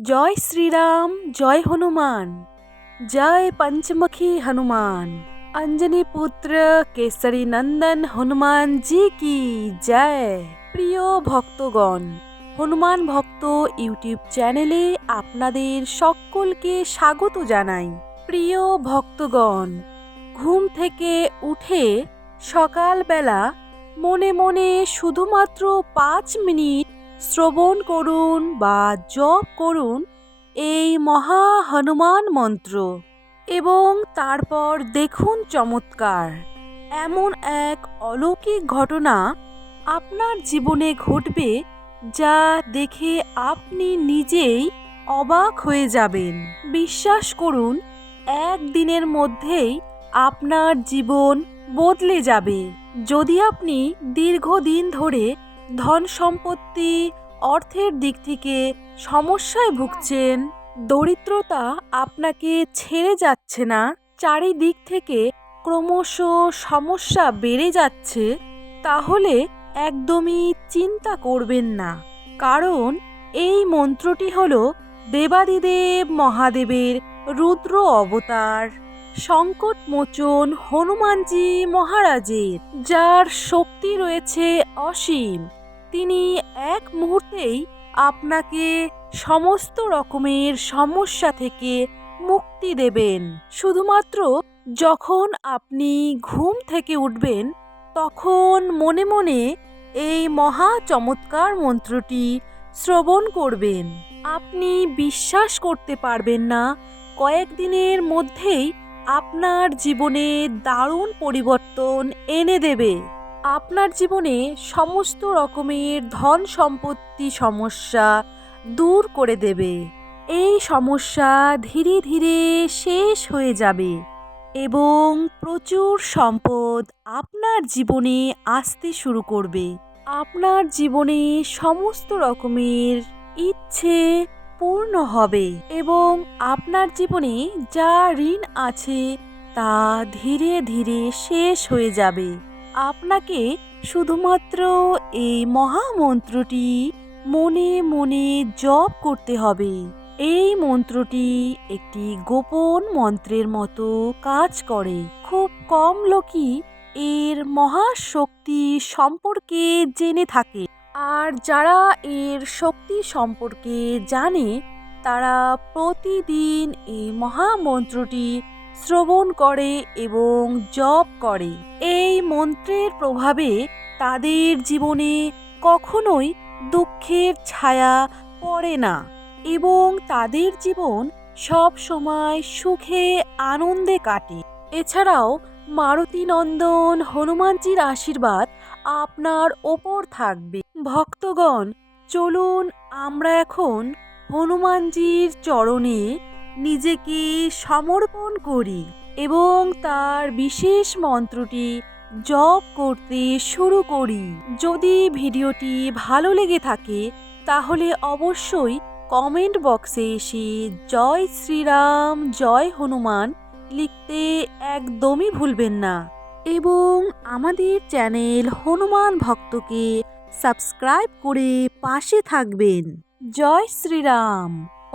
জয় শ্রীরাম, জয় হনুমান, জয় पंचमुखी हनुमान। अंजनी पुत्र केसरी नंदन हनुमान जी की জয়। প্রিয় ভক্তগণ, হনুমান ভক্ত ইউটিউব চ্যানেলে আপনাদের সকলকে স্বাগত জানাই। প্রিয় ভক্তগণ, ঘুম থেকে উঠে সকালবেলা মনে মনে শুধুমাত্র 5 মিনিট শ্রবণ করুন বা জপ করুন এই মহা হনুমান মন্ত্র এবং তারপর দেখুন চমৎকার। এমন এক অলৌকিক ঘটনা আপনার জীবনে ঘটবে যা দেখে আপনি নিজেই অবাক হয়ে যাবেন। বিশ্বাস করুন, একদিনের মধ্যেই আপনার জীবন বদলে যাবে। যদি আপনি দীর্ঘদিন ধরে ধন সম্পত্তি অর্থের দিক থেকে সমস্যায় ভুগছেন, দরিদ্রতা আপনাকে ছেড়ে যাচ্ছে না, চারিদিক থেকে ক্রমশ সমস্যা বেড়ে যাচ্ছে, তাহলে একদমই চিন্তা করবেন না। কারণ এই মন্ত্রটি হল দেবাদিদেব মহাদেবের রুদ্র অবতার সংকটমোচন হনুমানজি মহারাজের, যার শক্তি রয়েছে অসীম। তিনি এক মুহূর্তেই আপনাকে সমস্ত রকমের সমস্যা থেকে মুক্তি দেবেন। শুধুমাত্র যখন আপনি ঘুম থেকে উঠবেন তখন মনে মনে এই মহা চমৎকার মন্ত্রটি শ্রবণ করবেন। আপনি বিশ্বাস করতে পারবেন না, কয়েকদিনের মধ্যেই আপনার জীবনে দারুণ পরিবর্তন এনে দেবে। আপনার জীবনে সমস্ত রকমের ধন সম্পত্তি সমস্যা দূর করে দেবে। এই সমস্যা ধীরে ধীরে শেষ হয়ে যাবে এবং প্রচুর সম্পদ আপনার জীবনে আসতে শুরু করবে। আপনার জীবনে সমস্ত রকমের ইচ্ছে পূর্ণ হবে এবং আপনার জীবনে যা ঋণ আছে তা ধীরে ধীরে শেষ হয়ে যাবে। আপনাকে শুধুমাত্র এই মহামন্ত্রটি মনে মনে জপ করতে হবে। এই মন্ত্রটি একটি গোপন মন্ত্রের মতো কাজ করে। খুব কম লোকই এর মহাশক্তি সম্পর্কে জেনে থাকে, আর যারা এর শক্তি সম্পর্কে জানে তারা প্রতিদিন এই মহামন্ত্রটি শ্রবণ করে এবং জপ করে। এই মন্ত্রের প্রভাবে তাদের জীবনে কখনোই দুঃখের ছায়া পড়ে না এবং তাদের জীবন সব সময় সুখে আনন্দে কাটে। এছাড়াও মারুতি নন্দন হনুমানজির আশীর্বাদ আপনার ওপর থাকবে। ভক্তগণ, চলুন আমরা এখন হনুমানজির চরণে নিজেকে সমর্পণ করি এবং তার বিশেষ মন্ত্রটি জপ করতে শুরু করি। যদি ভিডিওটি ভালো লেগে থাকে তাহলে অবশ্যই কমেন্ট বক্সে এসে জয় শ্রীরাম জয় হনুমান লিখতে একদমই ভুলবেন না এবং আমাদের চ্যানেল হনুমান ভক্তকে সাবস্ক্রাইব করে পাশে থাকবেন। জয় শ্রীরাম।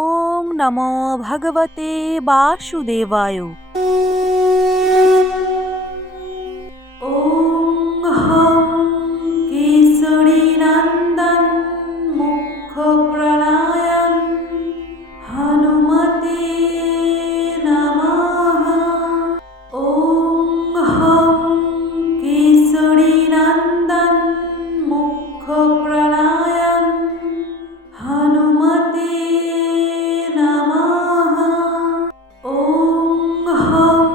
ওং নমো ভগবতে বাসুদেবায়। ওং হং কেশরী নন্দন মুখ প্রণায়ন হনুমতে নমঃ। ওং হং কেশরী নন্দন মুখ প্রণায়ন হনুমতে নমঃ। ওং হং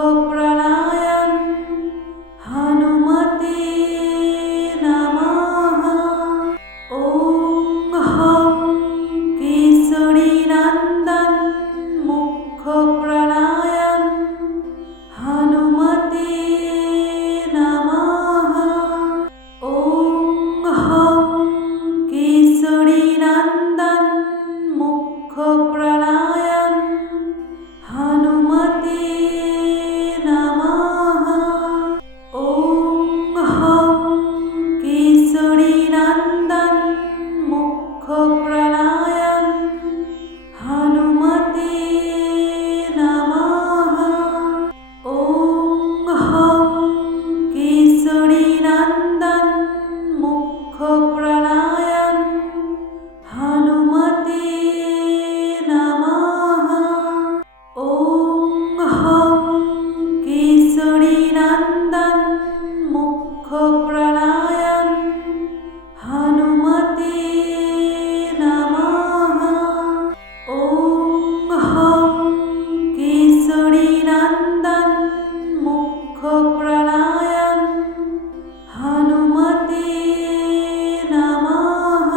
मुखप्राणायाम हनुमते नमः। ॐ हं केसरीनन्दन मुखप्राणायाम हनुमते नमः। ॐ हं केसरीनन्दन मुखप्राणायाम हनुमते नमः। ॐ हं केसरीनन्दन मुखप्राणायाम हनुमते नमः। ॐ हं केसरीनन्दन मुखप्राणायाम हनुमते नमः। ॐ हं केसरीनन्दन मुखप्राणायाम हनुमते नमः। ॐ हं केसरीनन्दन मुखप्राणायाम हनुमते नमः।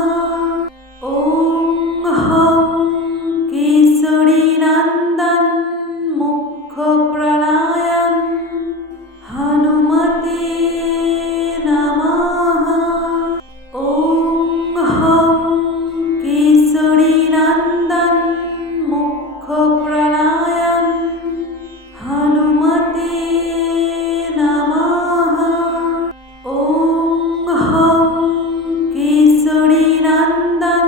ॐ हं केसरीनन्दन मुखप्राणायाम हनुमते नमः। ॐ हं केसरीनन्दन मुखप्राणायाम हनुमते नमः। ॐ हं केसरीनन्दन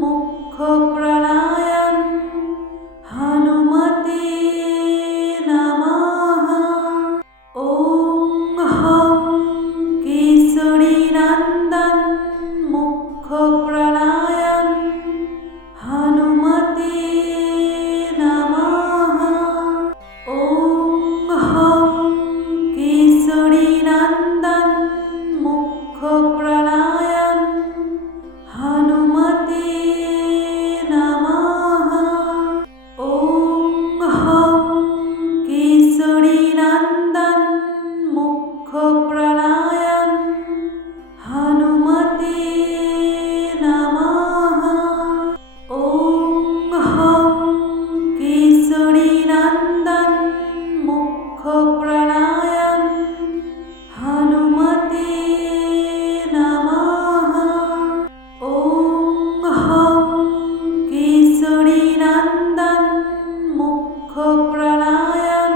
मुखप्राणायाम हनुमते नमः। ॐ हं केसरीनन्दन मुखप्राणायाम हनुमते नमः। ॐ हं केसरीनन्दन मुखप्राणायाम हनुमते नमः। ॐ हं केसरीनन्दन मुखप्राणायाम हनुमते नमः। ॐ हं केसरीनन्दन मुखप्राणायाम हनुमते नमः। ॐ हं केसरीनन्दन मुखप्राणायाम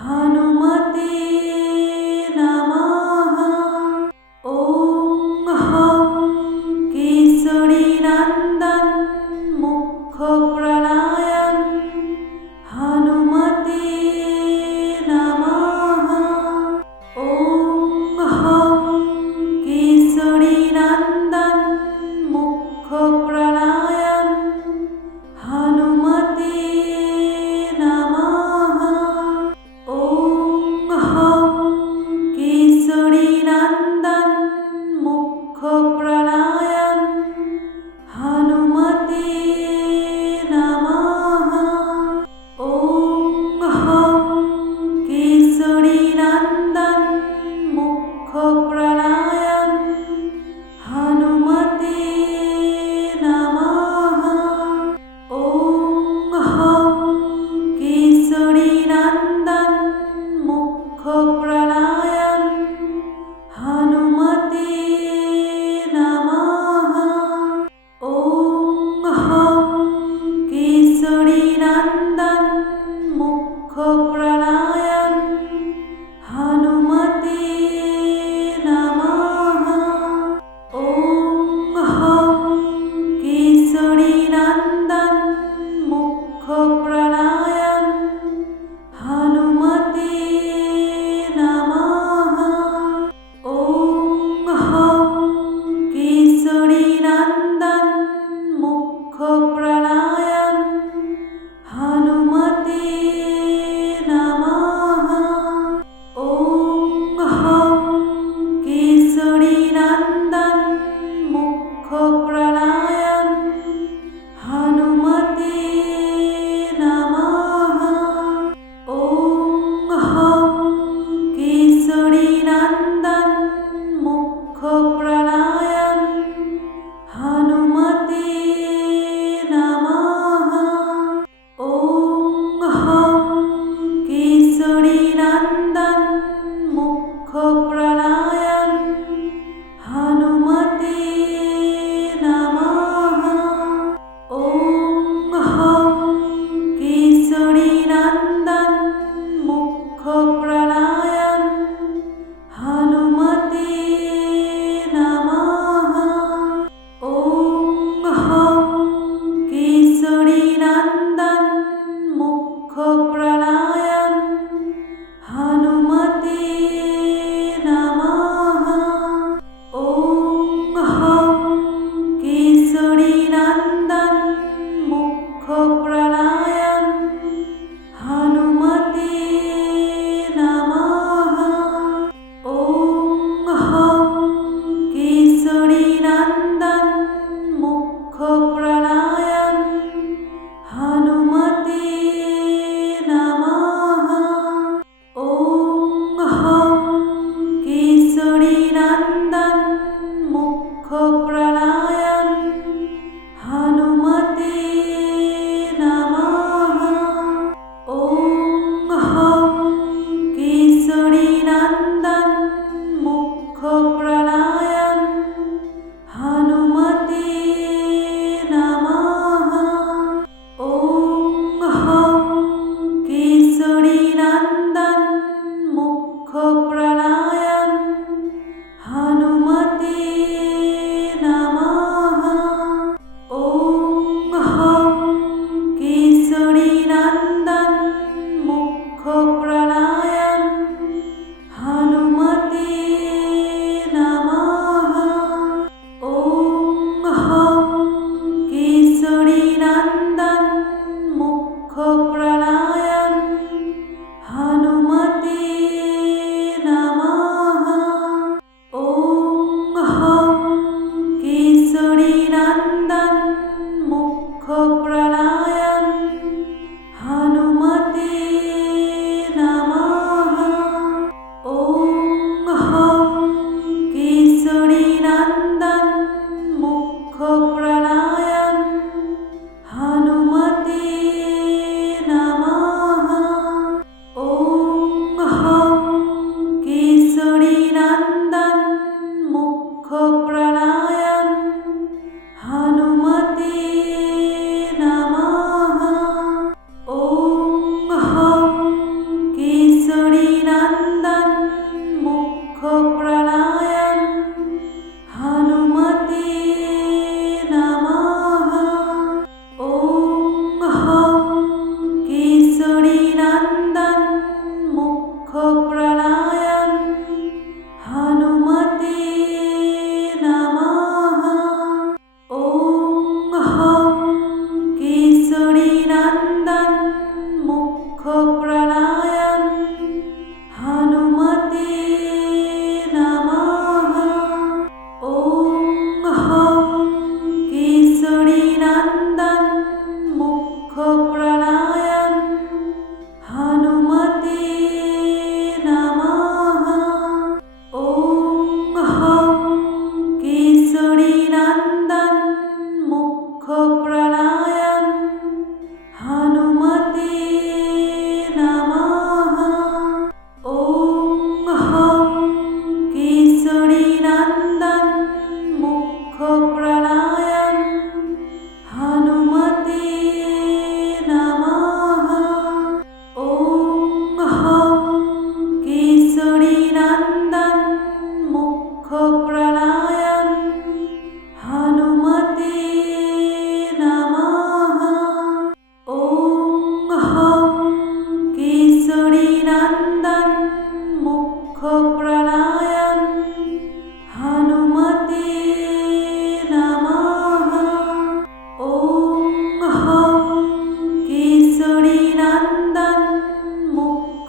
हनुमते नमः। ॐ हं केसरीनन्दन मुखप्राणायाम हनुमते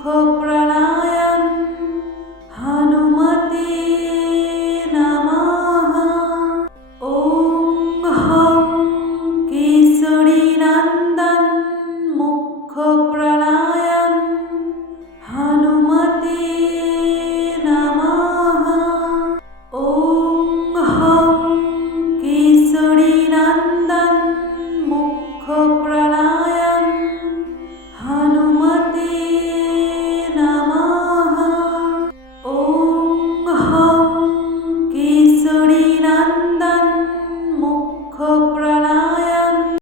প্রাণ